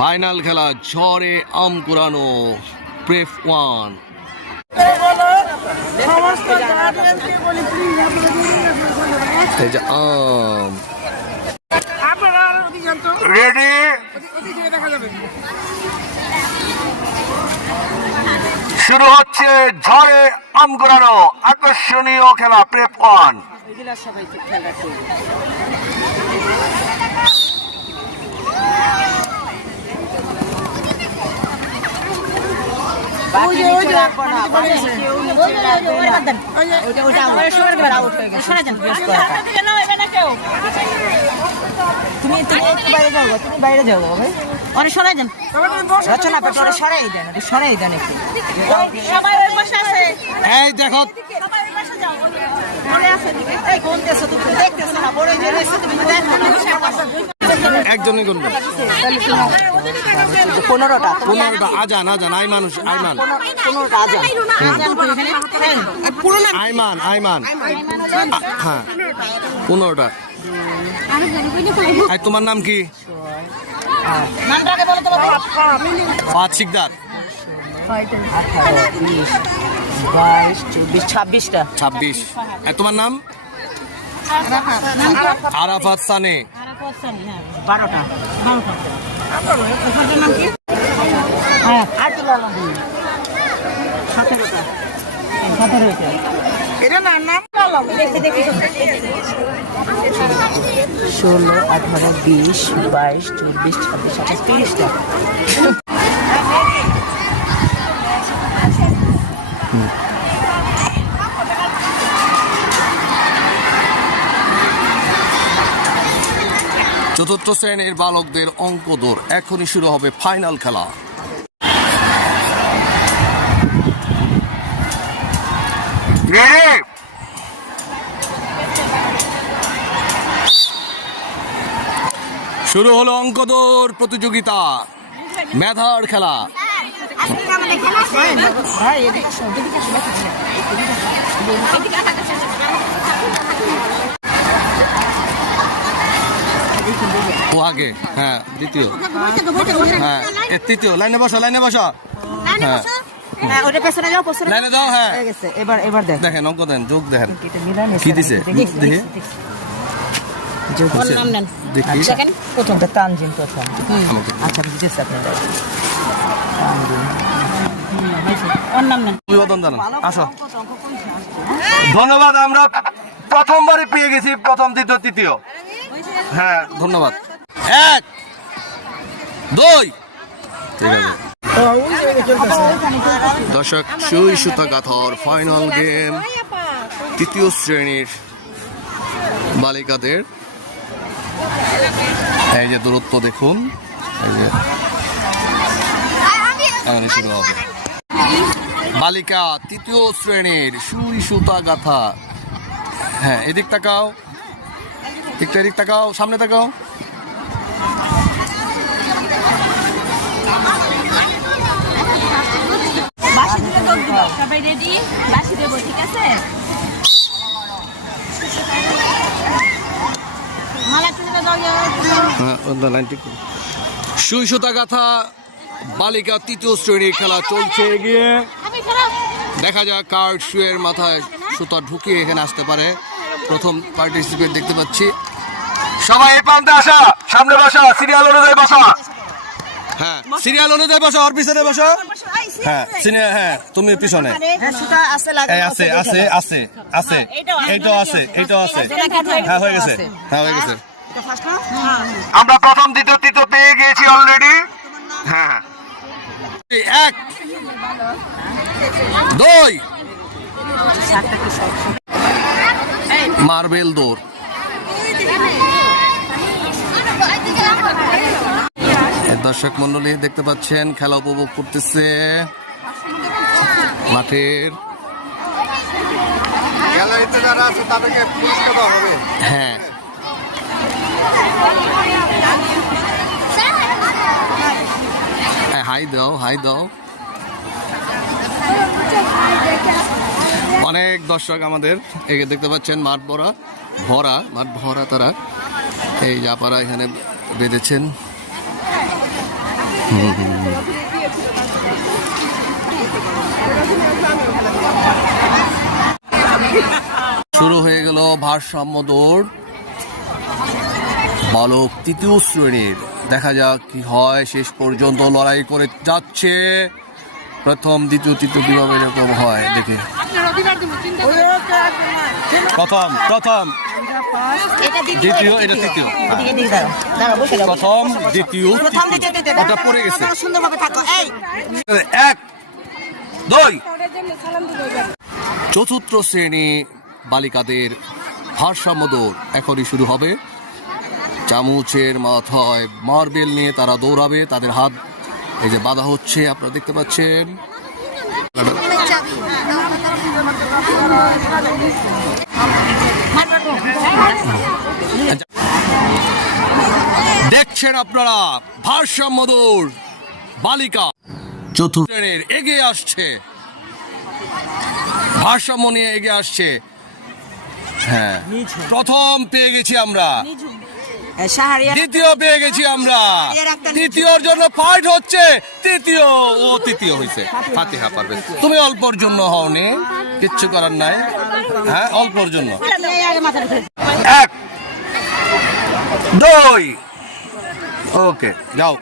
Final খেলা ঝড়ে আম কুড়ানো প্রেফ 1। এই যে আম রেডি, শুরু হচ্ছে ঝড়ে আম কুড়ানো আকর্ষণীয় খেলা প্রেফ 1। বাইরে যাও ভাই, অনেক সরাই দেন, রচনা পেটে সরাই দেন, সরাই দেন একটু। সবাই ওই পাশে আছে, এই দেখো একজনই করবেন 15টা আজান আজান আইমান আইমান 15টা আজান আইমান আইমান হ্যাঁ 15টা। তোমার নাম কি? ফাত শিকদার। 26। তোমার নাম? আরাফাত সানে। 12টা। এটা না নাম 16, 18, 20, 22, 24, 26, 27, 30টা। চতুর্থ শ্রেণীর বালকদের অঙ্ক দৌড় এখনই শুরু হবে ফাইনাল খেলা। শুরু হলো অঙ্ক দৌড় প্রতিযোগিতা, মেধার খেলা। ও আগে, হ্যাঁ দ্বিতীয়, হ্যাঁ তৃতীয় লাইনে বসা, লাইনে বসা, হ্যাঁ লাইনে দাও, হ্যাঁ এবার দেখেন অঙ্ক দেন, যোগ দেখেন কি দিছে দেখে প্রথমটা তানজিম প্রথম। আচ্ছা বুঝেছি আপনারা, অভিবাদন জানান, আসো। ধন্যবাদ, আমরা প্রথমবারই পেয়ে গেছি প্রথম দ্বিতীয় তৃতীয়। হ্যাঁ ধন্যবাদ। 1 2 ঠিক আছে দর্শক, সুই সুতা গাঁথার ফাইনাল গেম তৃতীয় শ্রেণীর বালিকাদের। এই যে দূরত্ব দেখুন, এই যে শুরু হবে বালিকা তৃতীয় শ্রেণীর সুই সুতা গাঁথা। হ্যাঁ এদিক তাকাও, এদিক তাকাও, সামনে তাকাও। সবাই রেডি? বাসি দেবো, ঠিক আছে? সুই সুতা গাঁথা বালিকা তৃতীয় শ্রেণীর খেলা চলছে এগিয়ে। দেখা যাক কার সুয়ের মাথায় সুতা ঢুকিয়ে এখানে আসতে পারে। প্রথম পার্টিসিপেট দেখতে পাচ্ছি। সবাই এই প্রান্তে আসা, সামনে বসা, সিরিয়াল অনুযায়ী বসা। হ্যাঁ সিরিয়াল অনুযায়ী বসা, ওর পিছনে বসো। হ্যাঁ সিনিয়র, হ্যাঁ তুমি পিছনে। আছে আছে আছে আছে, এইটাও আছে, এইটাও আছে। হ্যাঁ হয়ে গেছে, হ্যাঁ হয়ে গেছে। আমরা প্রথম দ্বিতীয় তৃতীয় পেয়ে গিয়েছি অলরেডি। হ্যাঁ 1 2 মার্বেল দৌড়। দর্শক মন্ডলী দেখতে পাচ্ছেন খেলা উপভোগ করতেছে মাঠের। যারা আছে তাদেরকে পুরস্কার দেওয়া হবে। হ্যাঁ হাই দাও, হাই দাও। অনেক দর্শক আমাদের একে দেখতে পাচ্ছেন, মাঠ ভরা, মাঠ ভরা। তারা এই জাপারা এখানে বেঁধেছেন। শুরু হয়ে গেল ভারসাম্য দৌড় বালক তৃতীয় শ্রেণীর। দেখা যাক কি হয়, শেষ পর্যন্ত লড়াই করে যাচ্ছে। প্রথম দ্বিতীয় তৃতীয় কিভাবে এরকম হয় দেখে। প্রথম দ্বিতীয়, এটা তৃতীয়। প্রথম দ্বিতীয় ওটা পড়ে গেছে। সুন্দরভাবে থাকো। এই 1 2 চতুর্থ শ্রেণী বালিকাদের ভারসাম্য দৌড় এখনই শুরু হবে। চামচের মাথায় মার্বেল নিয়ে তারা দৌড়াবে। তাদের হাত এই যে বাধা হচ্ছে, আপনারা দেখতে পাচ্ছেন। দেখছেন আপনারা ভারসাম্য দৌড় বালিকা চতুর্থ শ্রেণীর এগিয়ে আসছে, ভারসাম্য নিয়ে এগিয়ে আসছে। হ্যাঁ, প্রথম পেয়ে গেছি আমরা, দ্বিতীয় পেয়ে গেছি আমরা, তৃতীয়র জন্য ফাইট হচ্ছে। তৃতীয় হয়েছে। ফাতিহা পারবে, তুমি অল্পর জন্য হওনি, কিচ্ছু করার নাই। হ্যাঁ, অল্পর জন্য। 1 2 ওকে, যাও।